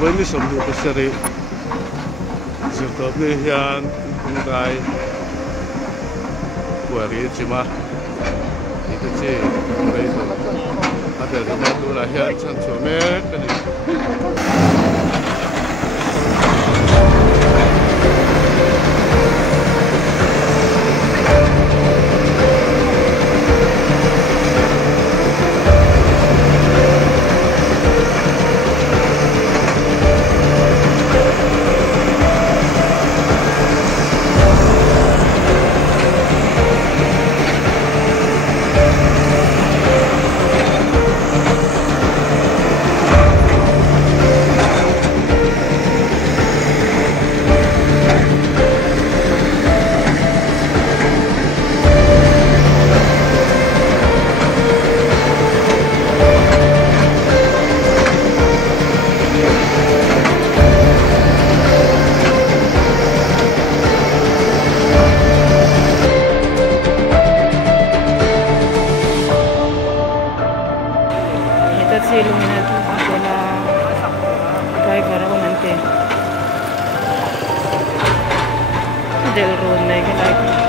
với mi som lu pasari zir top ni hian kung dai buari chima ni te chi rei do ate de ma tu la hian chan chu me kani si illuminato della driver del road like